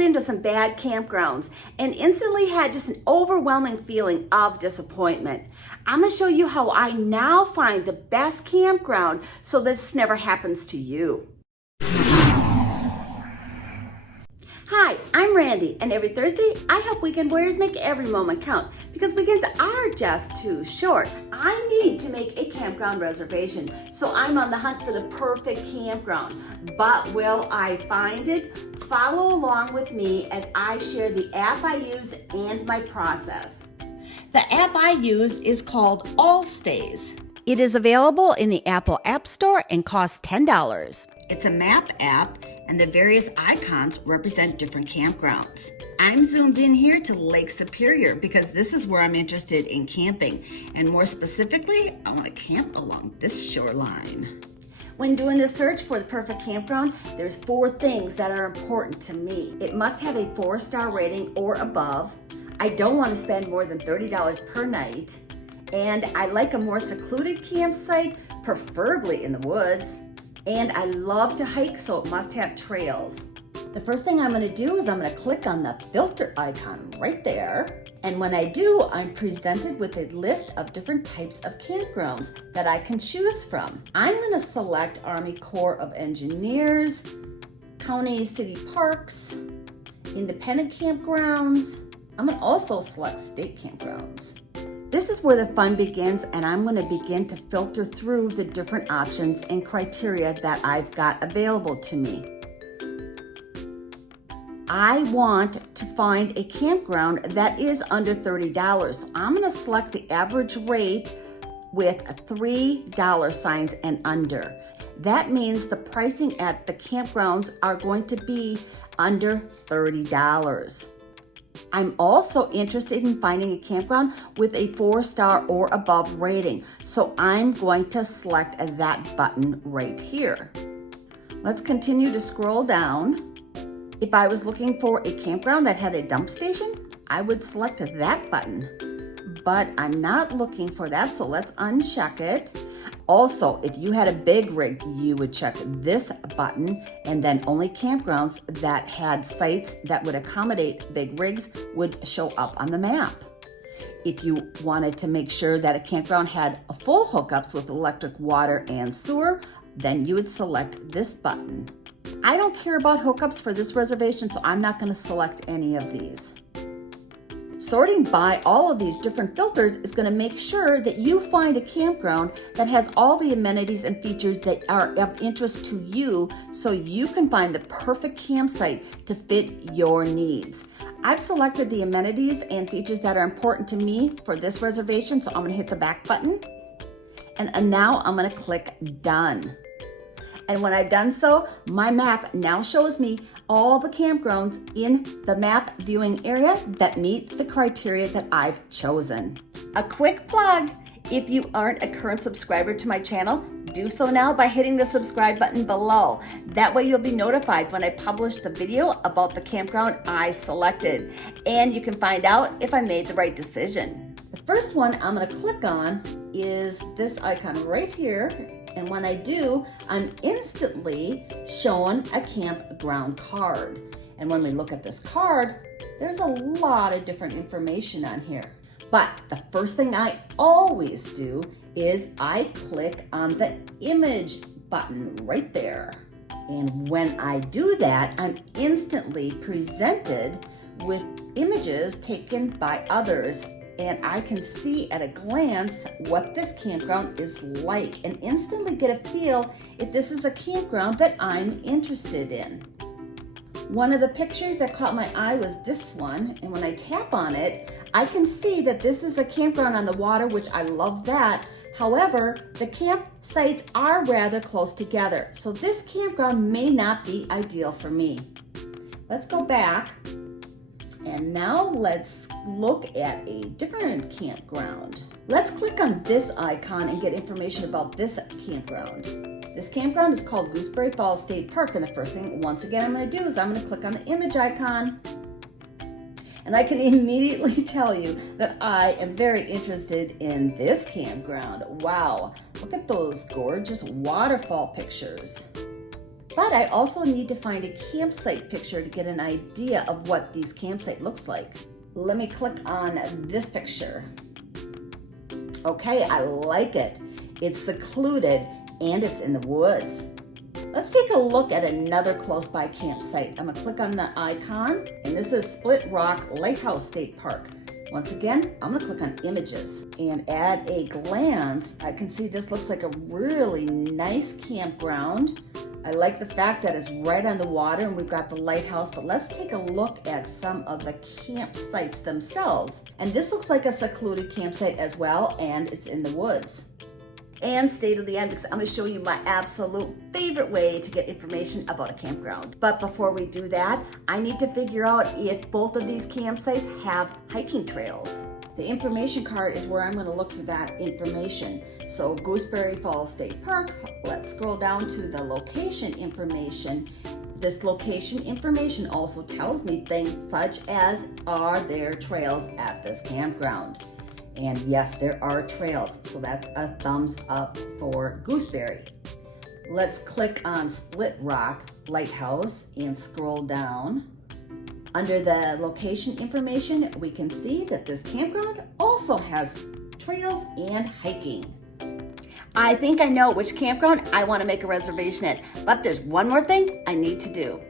into some bad campgrounds and instantly had just an overwhelming feeling of disappointment. I'm gonna show you how I now find the best campground so this never happens to you. Hi, I'm Randy, and every Thursday I help weekend warriors make every moment count because weekends are just too short. I need to make a campground reservation, so I'm on the hunt for the perfect campground. But will I find it? Follow along with me as I share the app I use and my process. The app I use is called AllStays. It is available in the Apple App Store and costs $10. It's a map app, and the various icons represent different campgrounds. I'm zoomed in here to Lake Superior because this is where I'm interested in camping. And more specifically, I want to camp along this shoreline. When doing the search for the perfect campground, there's 4 things that are important to me. It must have a 4-star rating or above. I don't want to spend more than $30 per night. And I like a more secluded campsite, preferably in the woods. And I love to hike, so it must have trails. The first thing I'm going to do is I'm going to click on the filter icon right there. And when I do, I'm presented with a list of different types of campgrounds that I can choose from. I'm going to select Army Corps of Engineers, county city parks, independent campgrounds. I'm going to also select state campgrounds. This is where the fun begins, and I'm going to begin to filter through the different options and criteria that I've got available to me. I want to find a campground that is under $30. So I'm going to select the average rate with $3 signs and under. That means the pricing at the campgrounds are going to be under $30. I'm also interested in finding a campground with a 4-star or above rating, so I'm going to select that button right here. Let's continue to scroll down. If I was looking for a campground that had a dump station, I would select that button, but I'm not looking for that, so let's uncheck it. Also, if you had a big rig, you would check this button, and then only campgrounds that had sites that would accommodate big rigs would show up on the map. If you wanted to make sure that a campground had full hookups with electric, water, and sewer, then you would select this button. I don't care about hookups for this reservation, so I'm not going to select any of these. Sorting by all of these different filters is going to make sure that you find a campground that has all the amenities and features that are of interest to you, so you can find the perfect campsite to fit your needs. I've selected the amenities and features that are important to me for this reservation, so I'm going to hit the back button. And now I'm going to click Done. And when I've done so, my map now shows me all the campgrounds in the map viewing area that meet the criteria that I've chosen. A quick plug, if you aren't a current subscriber to my channel, do so now by hitting the subscribe button below. That way you'll be notified when I publish the video about the campground I selected, and you can find out if I made the right decision. The first one I'm going to click on is this icon right here. And when I do, I'm instantly shown a campground card. And when we look at this card, there's a lot of different information on here. But the first thing I always do is I click on the image button right there. And when I do that, I'm instantly presented with images taken by others. And I can see at a glance what this campground is like and instantly get a feel if this is a campground that I'm interested in. One of the pictures that caught my eye was this one, and when I tap on it, I can see that this is a campground on the water, which I love that. However, the campsites are rather close together, so this campground may not be ideal for me. Let's go back. And now let's look at a different campground. Let's click on this icon and get information about this campground. This campground is called Gooseberry Falls State Park, and the first thing, once again, I'm going to do is I'm going to click on the image icon. And I can immediately tell you that I am very interested in this campground. Wow, look at those gorgeous waterfall pictures. But I also need to find a campsite picture to get an idea of what these campsite looks like. Let me click on this picture. Okay, I like it. It's secluded and it's in the woods. Let's take a look at another close by campsite. I'm gonna click on the icon, and this is Split Rock Lighthouse State Park. Once again, I'm gonna click on images, and at a glance, I can see this looks like a really nice campground. I like the fact that it's right on the water and we've got the lighthouse, but let's take a look at some of the campsites themselves. And this looks like a secluded campsite as well, and it's in the woods. And stay to the end because I'm going to show you my absolute favorite way to get information about a campground. But before we do that, I need to figure out if both of these campsites have hiking trails. The information card is where I'm going to look for that information. So Gooseberry Falls State Park, let's scroll down to the location information. This location information also tells me things such as, are there trails at this campground? And yes, there are trails, so that's a thumbs up for Gooseberry. Let's click on Split Rock Lighthouse and scroll down. Under the location information, we can see that this campground also has trails and hiking. I think I know which campground I want to make a reservation at, but there's one more thing I need to do.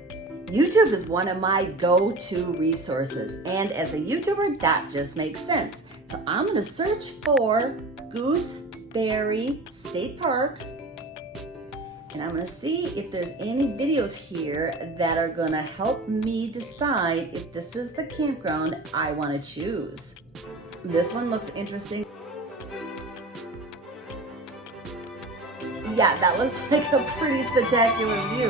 YouTube is one of my go-to resources, and as a YouTuber, that just makes sense. So I'm going to search for Gooseberry State Park, and I'm going to see if there's any videos here that are going to help me decide if this is the campground I want to choose. This one looks interesting. Yeah, that looks like a pretty spectacular view.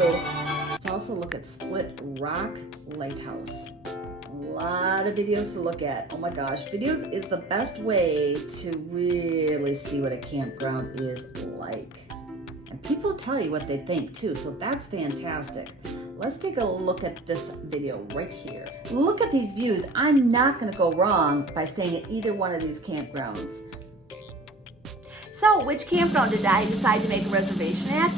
Let's also look at Split Rock Lighthouse. A lot of videos to look at. Oh my gosh, videos is the best way to really see what a campground is like. And people tell you what they think too, so that's fantastic. Let's take a look at this video right here. Look at these views. I'm not gonna go wrong by staying at either one of these campgrounds. So, which campground did I decide to make a reservation at?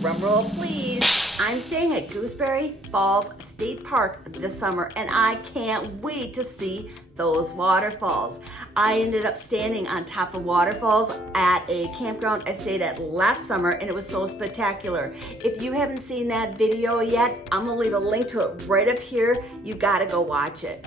Drum roll, please. I'm staying at Gooseberry Falls State Park this summer, and I can't wait to see those waterfalls. I ended up standing on top of waterfalls at a campground I stayed at last summer, and it was so spectacular. If you haven't seen that video yet, I'm gonna leave a link to it right up here. You gotta go watch it.